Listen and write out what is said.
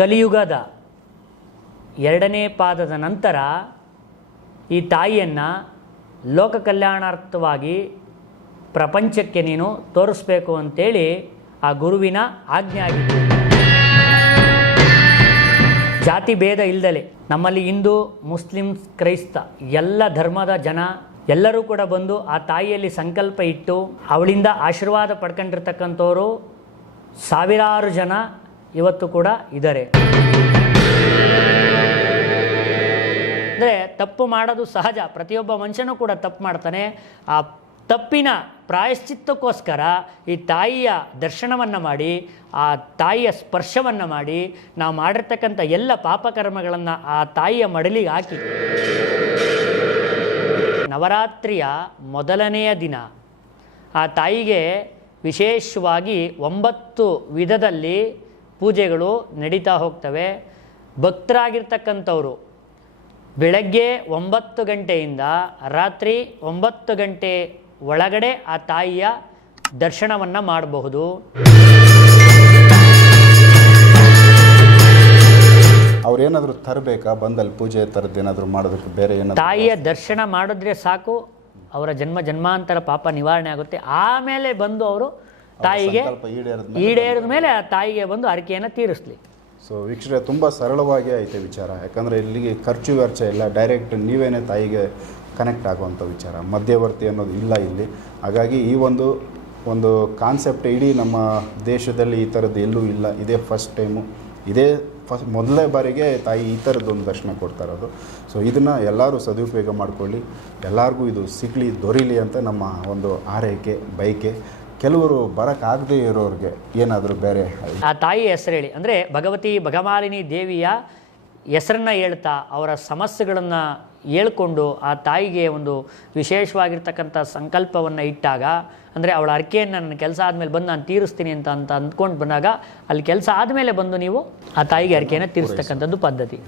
ಕಲಿಯುಗದ 2ನೇ ಪಾದದ ನಂತರ ಈ ತಾಯಿಯನ್ನು ಲೋಕ ಕಲ್ಯಾಣಾರ್ಥವಾಗಿ ಪ್ರಪಂಚಕ್ಕೆ ನೀನು ತೋರಿಸ್ಬೇಕು ಅಂತೇಳಿ ಆ ಗುರುವಿನ ಆಜ್ಞೆ ಆಗಿತ್ತು. ಜಾತಿ ಭೇದ ಇಲ್ದಲೆ ನಮ್ಮಲ್ಲಿ ಹಿಂದೂ, ಮುಸ್ಲಿಮ್ಸ್, ಕ್ರೈಸ್ತ ಎಲ್ಲ ಧರ್ಮದ ಜನ ಎಲ್ಲರೂ ಕೂಡ ಬಂದು ಆ ತಾಯಿಯಲ್ಲಿ ಸಂಕಲ್ಪ ಇಟ್ಟು ಅವಳಿಂದ ಆಶೀರ್ವಾದ ಪಡ್ಕೊಂಡಿರ್ತಕ್ಕಂಥವರು ಸಾವಿರಾರು ಜನ ಇವತ್ತು ಕೂಡ ಇದ್ದಾರೆ. ಅಂದರೆ ತಪ್ಪು ಮಾಡೋದು ಸಹಜ, ಪ್ರತಿಯೊಬ್ಬ ಮನುಷ್ಯನೂ ಕೂಡ ತಪ್ಪು ಮಾಡ್ತಾನೆ. ಆ ತಪ್ಪಿನ ಪ್ರಾಯಶ್ಚಿತ್ತಕ್ಕೋಸ್ಕರ ಈ ತಾಯಿಯ ದರ್ಶನವನ್ನು ಮಾಡಿ, ಆ ತಾಯಿಯ ಸ್ಪರ್ಶವನ್ನು ಮಾಡಿ, ನಾವು ಮಾಡಿರ್ತಕ್ಕಂಥ ಎಲ್ಲ ಪಾಪಕರ್ಮಗಳನ್ನು ಆ ತಾಯಿಯ ಮಡಲಿಗೆ ಹಾಕಿ ನವರಾತ್ರಿಯ ಮೊದಲನೆಯ ದಿನ ಆ ತಾಯಿಗೆ ವಿಶೇಷವಾಗಿ 9 ವಿಧದಲ್ಲಿ ಪೂಜೆಗಳು ನಡೀತಾ ಹೋಗ್ತವೆ. ಭಕ್ತರಾಗಿರ್ತಕ್ಕಂಥವರು ಬೆಳಗ್ಗೆ 9 ಗಂಟೆಯಿಂದ ರಾತ್ರಿ 9 ಗಂಟೆ ಒಳಗಡೆ ಆ ತಾಯಿಯ ದರ್ಶನವನ್ನು ಮಾಡಬಹುದು. ಅವ್ರೇನಾದರೂ ತರಬೇಕಾ? ಬಂದಲ್ಲಿ ಪೂಜೆ ಥರದ್ದೇನಾದರೂ ಮಾಡೋದಕ್ಕೆ ಬೇರೆ ಏನಾದರೂ? ತಾಯಿಯ ದರ್ಶನ ಮಾಡಿದ್ರೆ ಸಾಕು, ಅವರ ಜನ್ಮಾಂತರ ಪಾಪ ನಿವಾರಣೆ ಆಗುತ್ತೆ. ಆಮೇಲೆ ಬಂದು ಅವರು ತಾಯಿಗೆ ಈಡೇರಿದ ಮೇಲೆ ಆ ತಾಯಿಗೆ ಬಂದು ಹರಕೆಯನ್ನು ತೀರಿಸ್ಲಿ. ಸೊ ವೀಕ್ಷಕರೇ, ತುಂಬ ಸರಳವಾಗಿ ಐತೆ ವಿಚಾರ. ಯಾಕಂದರೆ ಇಲ್ಲಿಗೆ ಖರ್ಚು ವೆಚ್ಚ ಇಲ್ಲ, ಡೈರೆಕ್ಟ್ ನೀವೇನೇ ತಾಯಿಗೆ ಕನೆಕ್ಟ್ ಆಗುವಂಥ ವಿಚಾರ, ಮಧ್ಯವರ್ತಿ ಅನ್ನೋದು ಇಲ್ಲ ಇಲ್ಲಿ. ಹಾಗಾಗಿ ಈ ಒಂದು ಕಾನ್ಸೆಪ್ಟ್ ಇಡೀ ನಮ್ಮ ದೇಶದಲ್ಲಿ ಈ ಥರದ್ದು ಎಲ್ಲೂ ಇಲ್ಲ. ಇದೇ ಫಸ್ಟ್ ಟೈಮು, ಇದೇ ಮೊದಲನೇ ಬಾರಿಗೆ ತಾಯಿ ಈ ಥರದ್ದೊಂದು ದರ್ಶನ ಕೊಡ್ತಾ ಇರೋದು. ಸೊ ಇದನ್ನು ಎಲ್ಲರೂ ಸದುಪಯೋಗ ಮಾಡಿಕೊಳ್ಳಿ, ಎಲ್ಲರಿಗೂ ಇದು ಸಿಗಲಿ, ದೊರೀಲಿ ಅಂತ ನಮ್ಮ ಒಂದು ಆರೈಕೆ, ಬಯಕೆ. ಕೆಲವರು ಬರೋಕ್ಕಾಗದೇ ಇರೋರಿಗೆ ಏನಾದರೂ ಬೇರೆ ಆ ತಾಯಿಯ ಹೆಸರು ಹೇಳಿ, ಅಂದರೆ ಭಗವತಿ ಭಗಮಾಲಿನಿ ದೇವಿಯ ಹೆಸರನ್ನು ಹೇಳ್ತಾ ಅವರ ಸಮಸ್ಯೆಗಳನ್ನು ಹೇಳ್ಕೊಂಡು ಆ ತಾಯಿಗೆ ಒಂದು ವಿಶೇಷವಾಗಿರ್ತಕ್ಕಂಥ ಸಂಕಲ್ಪವನ್ನು ಇಟ್ಟಾಗ, ಅಂದರೆ ಅವಳ ಅರ್ಕೆಯನ್ನು ನನ್ನ ಕೆಲಸ ಆದಮೇಲೆ ಬಂದು ನಾನು ತೀರಿಸ್ತೀನಿ ಅಂತ ಅಂದ್ಕೊಂಡು ಬಂದಾಗ ಅಲ್ಲಿ ಕೆಲಸ ಆದಮೇಲೆ ಬಂದು ನೀವು ಆ ತಾಯಿಗೆ ಅರ್ಕೆಯನ್ನು ತೀರಿಸ್ತಕ್ಕಂಥದ್ದು ಪದ್ಧತಿ.